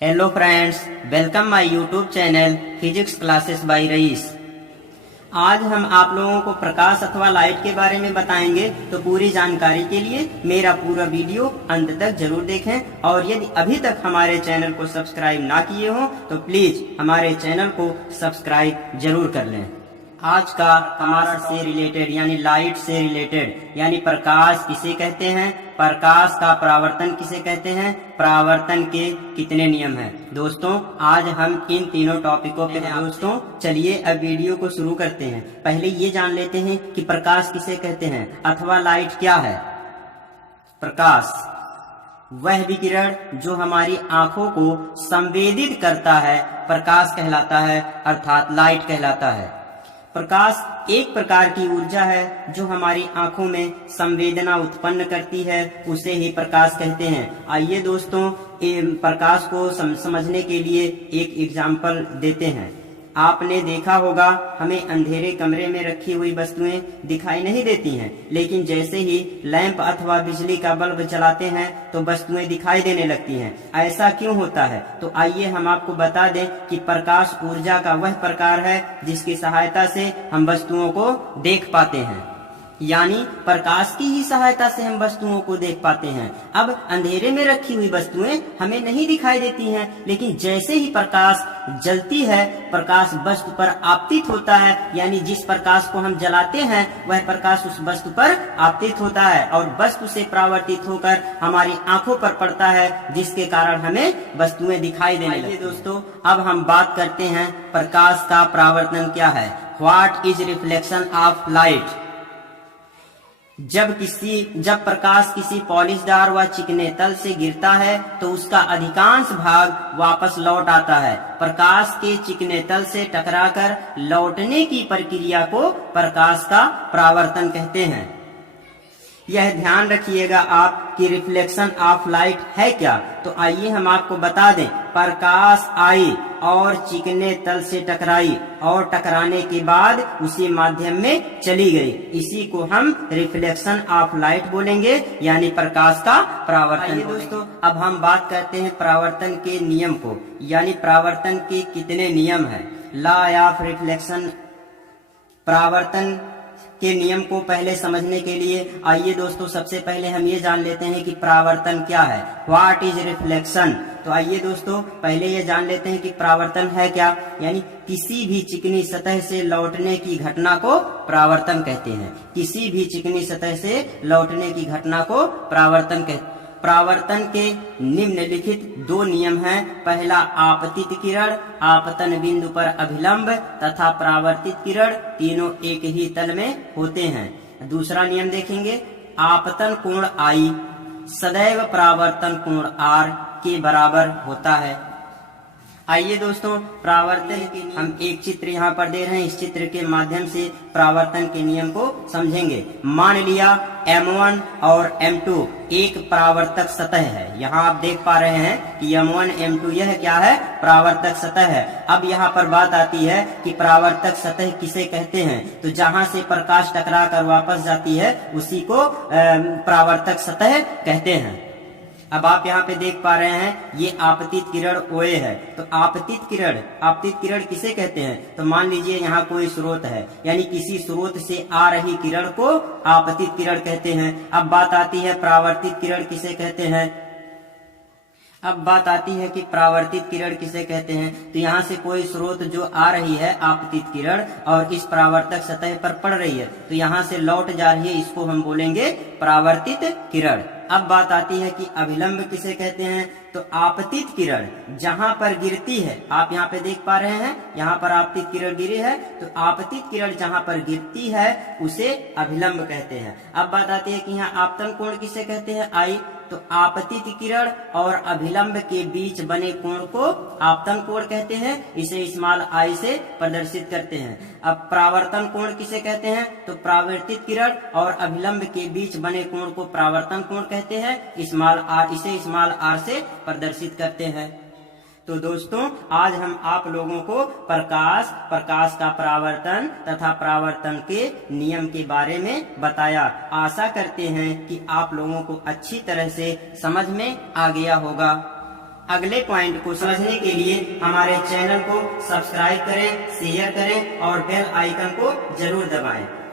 Hello friends, welcome my YouTube channel physics classes by Rais. आज हम आप लोगों को प्रकाश अथवा लाइट के बारे में बताएंगे, तो पूरी जानकारी के लिए मेरा पूरा वीडियो अंत तक जरूर देखें। और यदि अभी तक हमारे चैनल को सब्सक्राइब ना किए हो तो प्लीज हमारे चैनल को सब्सक्राइब जरूर कर लें। आज का हमारा से रिलेटेड यानी लाइट से रिलेटेड यानी प्रकाश किसे कहते हैं, प्रकाश का परावर्तन किसे कहते हैं, परावर्तन के कितने नियम हैं। दोस्तों, आज हम इन तीनों टॉपिकों पे दोस्तों चलिए अब वीडियो को शुरू करते हैं। पहले ये जान लेते हैं कि प्रकाश किसे कहते हैं अथवा लाइट क्या है। प्रकाश वह विकिरण जो हमारी आंखों को संवेदित करता है प्रकाश कहलाता है, अर्थात लाइट कहलाता है। प्रकाश एक प्रकार की ऊर्जा है जो हमारी आंखों में संवेदना उत्पन्न करती है, उसे ही प्रकाश कहते हैं। आइए दोस्तों प्रकाश को समझने के लिए एक एग्जाम्पल देते हैं। आपने देखा होगा हमें अंधेरे कमरे में रखी हुई वस्तुएं दिखाई नहीं देती हैं, लेकिन जैसे ही लैंप अथवा बिजली का बल्ब जलाते हैं तो वस्तुएं दिखाई देने लगती हैं। ऐसा क्यों होता है? तो आइए हम आपको बता दें कि प्रकाश ऊर्जा का वह प्रकार है जिसकी सहायता से हम वस्तुओं को देख पाते हैं, यानी प्रकाश की ही सहायता से हम वस्तुओं को देख पाते हैं। अब अंधेरे में रखी हुई वस्तुएं हमें नहीं दिखाई देती हैं, लेकिन जैसे ही प्रकाश जलती है प्रकाश वस्तु पर आपतित होता है, यानी जिस प्रकाश को हम जलाते हैं वह प्रकाश उस वस्तु पर आपतित होता है और वस्तु से परावर्तित होकर हमारी आंखों पर पड़ता है, जिसके कारण हमें वस्तुएं दिखाई देने लगती हैं। दोस्तों, अब हम बात करते हैं प्रकाश का परावर्तन क्या है। What is reflection of light. जब प्रकाश किसी पॉलिशदार व चिकने तल से गिरता है तो उसका अधिकांश भाग वापस लौट आता है। प्रकाश के चिकने तल से टकराकर लौटने की प्रक्रिया को प्रकाश का परावर्तन कहते हैं। यह ध्यान रखिएगा आप कि रिफ्लेक्शन ऑफ लाइट है क्या। तो आइए हम आपको बता दें, प्रकाश आई और चिकने तल से टकराई और टकराने के बाद उसी माध्यम में चली गई, इसी को हम रिफ्लेक्शन ऑफ लाइट बोलेंगे, यानी प्रकाश का परावर्तन। दोस्तों, अब हम बात करते हैं परावर्तन के नियम को, यानी परावर्तन के कितने नियम है। लॉ ऑफ रिफ्लेक्शन, परावर्तन के नियम को पहले समझने के लिए आइए दोस्तों सबसे पहले हम ये जान लेते हैं कि परावर्तन क्या है। What is reflection. तो आइए दोस्तों पहले ये जान लेते हैं कि परावर्तन है क्या, यानी किसी भी चिकनी सतह से लौटने की घटना को परावर्तन कहते हैं। किसी भी चिकनी सतह से लौटने की घटना को परावर्तन कहते हैं। परावर्तन के निम्नलिखित दो नियम हैं। पहला आपतित किरण, आपतन बिंदु पर अभिलंब तथा परावर्तित किरण तीनों एक ही तल में होते हैं। दूसरा नियम देखेंगे, आपतन कोण I सदैव परावर्तन कोण R के बराबर होता है। आइए दोस्तों परावर्तन के हम एक चित्र यहाँ पर दे रहे हैं, इस चित्र के माध्यम से परावर्तन के नियम को समझेंगे। मान लिया M1 और M2 एक परावर्तक सतह है। यहाँ आप देख पा रहे हैं कि M1 M2 यह क्या है, परावर्तक सतह है। अब यहाँ पर बात आती है कि परावर्तक सतह किसे कहते हैं। तो जहाँ से प्रकाश टकरा कर वापस जाती है उसी को परावर्तक सतह कहते हैं। अब आप यहाँ पे देख पा रहे हैं ये आपतित किरण OA है। तो आपतित किरण किसे कहते हैं। तो मान लीजिए यहाँ कोई स्रोत है, यानी किसी स्रोत से आ रही किरण को आपतित किरण कहते हैं। अब बात आती है परावर्तित किरण किसे कहते हैं। अब बात आती है कि परावर्तित किरण किसे कहते हैं। तो यहाँ से कोई स्रोत जो आ रही है आपतित किरण और इस परावर्तक सतह पर पड़ रही है, तो यहाँ से लौट जा रही है, इसको हम बोलेंगे परावर्तित किरण। अब बात आती है कि अभिलंब किसे कहते हैं। तो आपतित किरण जहां पर गिरती है, आप यहाँ पे देख पा रहे हैं यहाँ पर आपतित किरण गिरी है, तो आपतित किरण जहां पर गिरती है उसे अभिलंब कहते हैं। अब बात आती है कि यहाँ आपतन कोण किसे कहते हैं I। तो आपतित किरण और अभिलंब के बीच बने कोण को आपतन कोण कहते हैं, इसे स्मॉल I से प्रदर्शित करते हैं। अब परावर्तन कोण किसे कहते हैं। तो परावर्तित किरण और अभिलंब के बीच बने कोण को परावर्तन कोण कहते हैं, स्मॉल R, इसे स्मॉल R से प्रदर्शित करते हैं। तो दोस्तों आज हम आप लोगों को प्रकाश का परावर्तन तथा परावर्तन के नियम के बारे में बताया। आशा करते हैं कि आप लोगों को अच्छी तरह से समझ में आ गया होगा। अगले पॉइंट को समझने के लिए हमारे चैनल को सब्सक्राइब करें, शेयर करें और बेल आइकन को जरूर दबाएं।